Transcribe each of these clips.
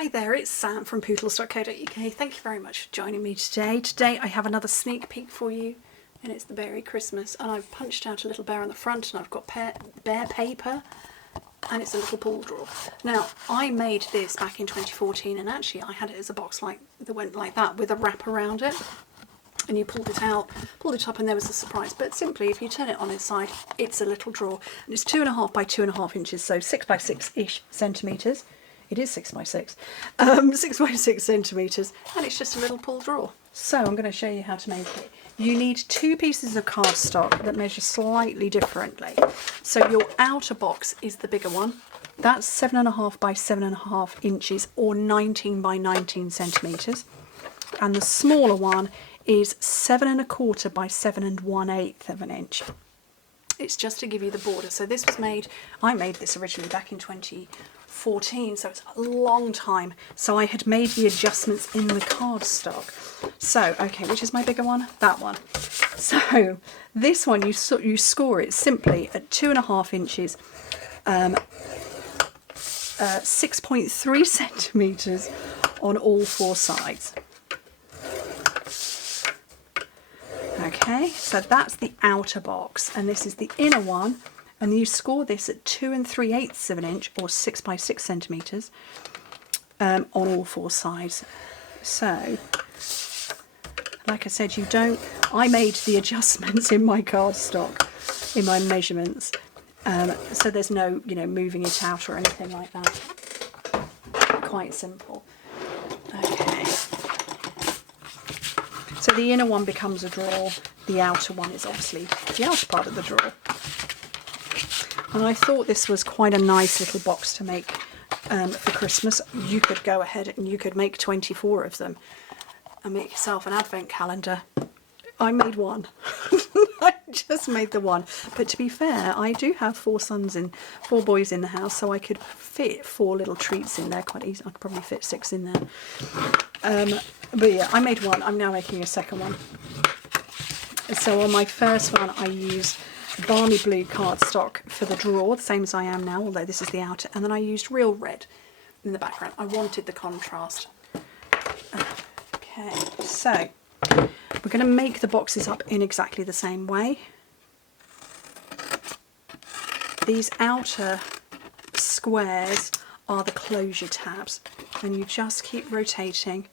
Hi there, it's Sam from Pootles.co.uk. Thank you very much for joining me today. Today I have another sneak peek for you, and it's the Beary Christmas. And I've punched out a little bear on the front, and I've got bear paper, and it's a little pull drawer. Now, I made this back in 2014, and actually I had it as a box that went like that with a wrap around it. And you pulled it out, pulled it up, and there was a surprise. But simply, if you turn it on its side, it's a little drawer. And it's 2.5 by 2.5 inches, so 6 by 6-ish centimetres. It is 6 by 6. 6 by 6 centimetres. And it's just a little pull drawer. So I'm going to show you how to make it. You need 2 pieces of cardstock that measure slightly differently. So your outer box is the bigger one. That's 7.5 by 7.5 inches, or 19 by 19 centimetres. And the smaller one is 7.25 by 7 1/8 of an inch. It's just to give you the border. So this was made, I made this originally back in 2014, so it's a long time. So I had made the adjustments in the cardstock. So, okay, which is my bigger one? That one. So this one, you score it simply at 2.5 inches, 6.3 centimetres on all 4 sides. Okay, so that's the outer box, and this is the inner one, and you score this at 2 3/8 of an inch, or 6 by 6 centimetres, on all 4 sides. So, like I said, I made the adjustments in my cardstock, in my measurements, so there's no, moving it out or anything like that. Quite simple. Okay. So the inner one becomes a drawer, the outer one is obviously the outer part of the drawer. And I thought this was quite a nice little box to make for Christmas. You could go ahead and you could make 24 of them and make yourself an advent calendar. I made one. I just made the one. But to be fair, I do have 4 boys in the house, so I could fit 4 little treats in there quite easily. I could probably fit 6 in there. But yeah, I made one. I'm now making a second one. So on my first one, I used balmy blue cardstock for the drawer, the same as I am now, although this is the outer. And then I used real red in the background. I wanted the contrast. Okay, so we're going to make the boxes up in exactly the same way. These outer squares are the closure tabs, and you just keep rotating.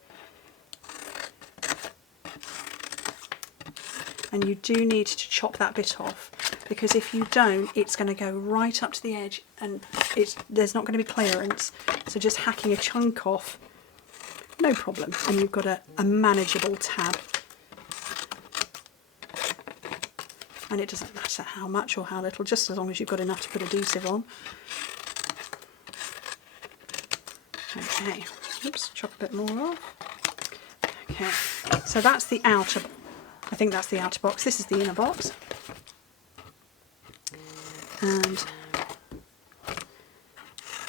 And you do need to chop that bit off, because if you don't, it's going to go right up to the edge, and there's not going to be clearance. So just hacking a chunk off, no problem, and you've got a manageable tab. And it doesn't matter how much or how little, just as long as you've got enough to put adhesive on. Okay, oops, chop a bit more off. Okay, so that's the outer, I think that's the outer box. This is the inner box. And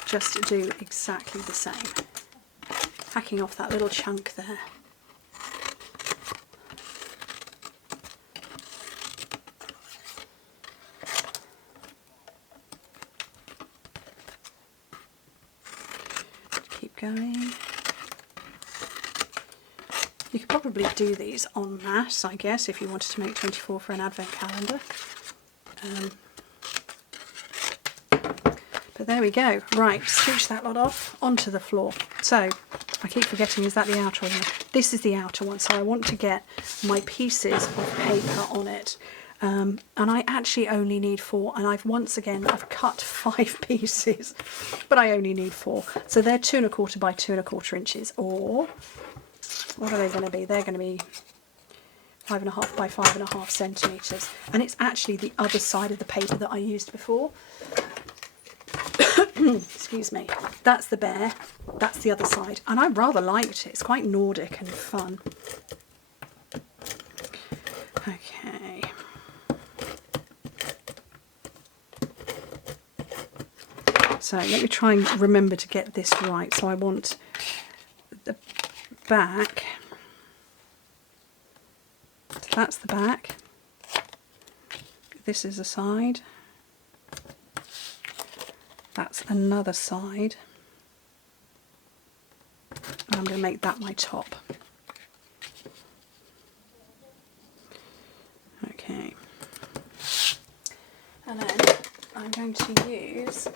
just do exactly the same. Hacking off that little chunk there. Keep going. You could probably do these en masse, I guess, if you wanted to make 24 for an advent calendar. But there we go. Right, scooch that lot off onto the floor. So, I keep forgetting, is that the outer one? This is the outer one, so I want to get my pieces of paper on it. And I actually only need 4, and I've cut 5 pieces, but I only need 4. So they're 2.25 by 2.25 inches, or what are they going to be? They're going to be 5.5 by 5.5 centimetres. And it's actually the other side of the paper that I used before. Excuse me. That's the bear. That's the other side. And I rather liked it. It's quite Nordic and fun. Okay. So let me try and remember to get this right. So I want the back. So that's the back. This is the side. That's another side. And I'm going to make that my top. Okay. And then I'm going to use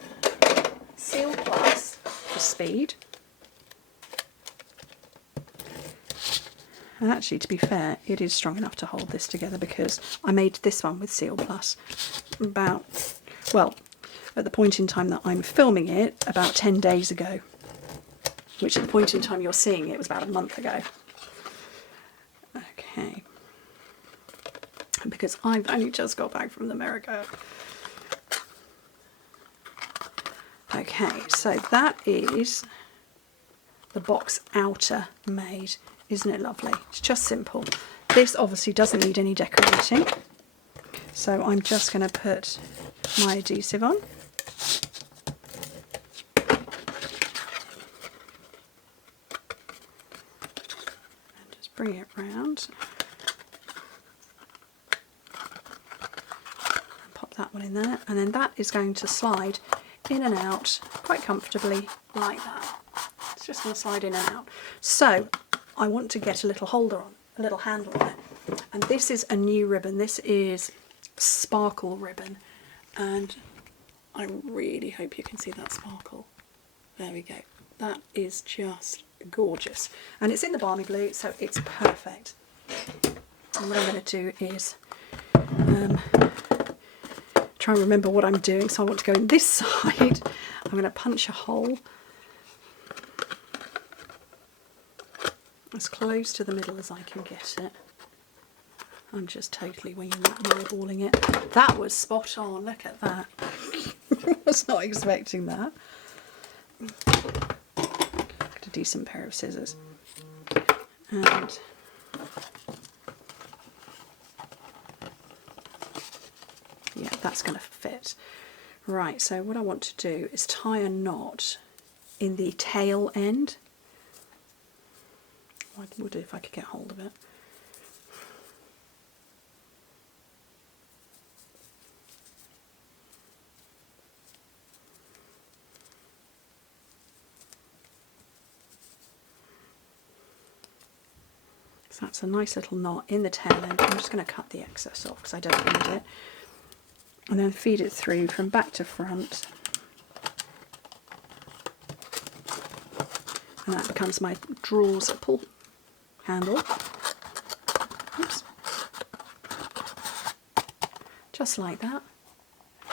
Seal Plus for speed. And actually, to be fair, it is strong enough to hold this together because I made this one with Seal Plus about, well, at the point in time that I'm filming it, about 10 days ago. Which at the point in time you're seeing it was about a month ago. Okay. Because I've only just got back from America. Okay, so that is the box outer made. Isn't it lovely? It's just simple. This obviously doesn't need any decorating. So I'm just going to put my adhesive on. And just bring it round. And pop that one in there. And then that is going to slide in and out quite comfortably like that. It's just going to slide in and out. So I want to get a little holder on, a little handle on it. And this is a new ribbon. This is sparkle ribbon. And I really hope you can see that sparkle. There we go. That is just gorgeous. And it's in the balmy blue, so it's perfect. And what I'm going to do is try and remember what I'm doing. So I want to go in this side. I'm going to punch a hole as close to the middle as I can get it. I'm just totally winging that and eyeballing it. That was spot on, look at that. I was not expecting that. Got a decent pair of scissors. And yeah, that's going to fit. Right, so what I want to do is tie a knot in the tail end. I would if I could get hold of it. So that's a nice little knot in the tail end. I'm just going to cut the excess off because I don't need it. And then feed it through from back to front. And that becomes my drawers pull handle. Oops. Just like that.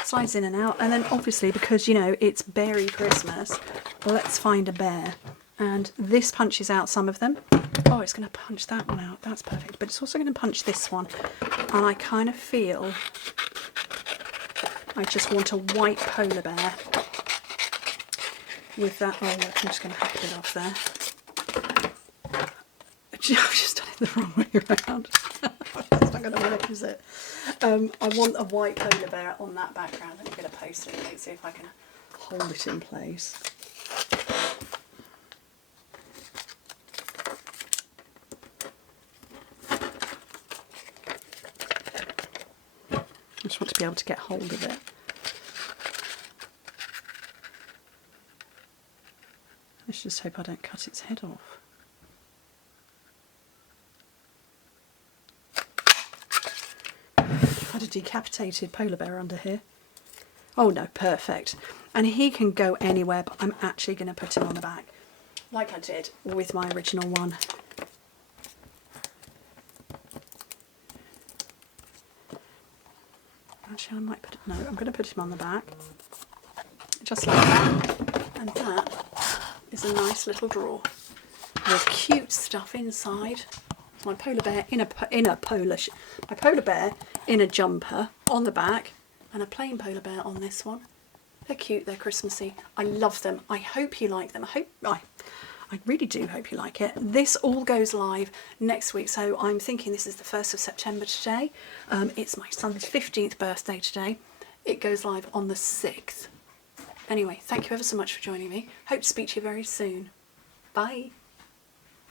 Slides in and out. And then obviously, because you know it's Beary Christmas, let's find a bear. And this punches out some of them. Oh, it's going to punch that one out. That's perfect. But it's also going to punch this one. And I kind of feel I just want a white polar bear with that. Oh, look, I'm just going to hack it off there. I've just done it the wrong way around. That's not going to work, is it? I want a white polar bear on that background. I'm going to post it. Let's see if I can hold it in place. I just want to be able to get hold of it. Let's just hope I don't cut its head off. I've had a decapitated polar bear under here. Oh no, perfect. And he can go anywhere, but I'm actually going to put him on the back, like I did with my original one. Actually, I might put it, no, I'm going to put him on the back, just like that. And that is a nice little drawer with cute stuff inside. My polar bear in a polar bear in a jumper on the back, and a plain polar bear on this one. They're cute, they're Christmassy. I love them. I hope you like them. I really do hope you like it. This all goes live next week, so I'm thinking this is the 1st of September today. It's my son's 15th birthday today. It goes live on the 6th. Anyway, thank you ever so much for joining me. Hope to speak to you very soon. Bye.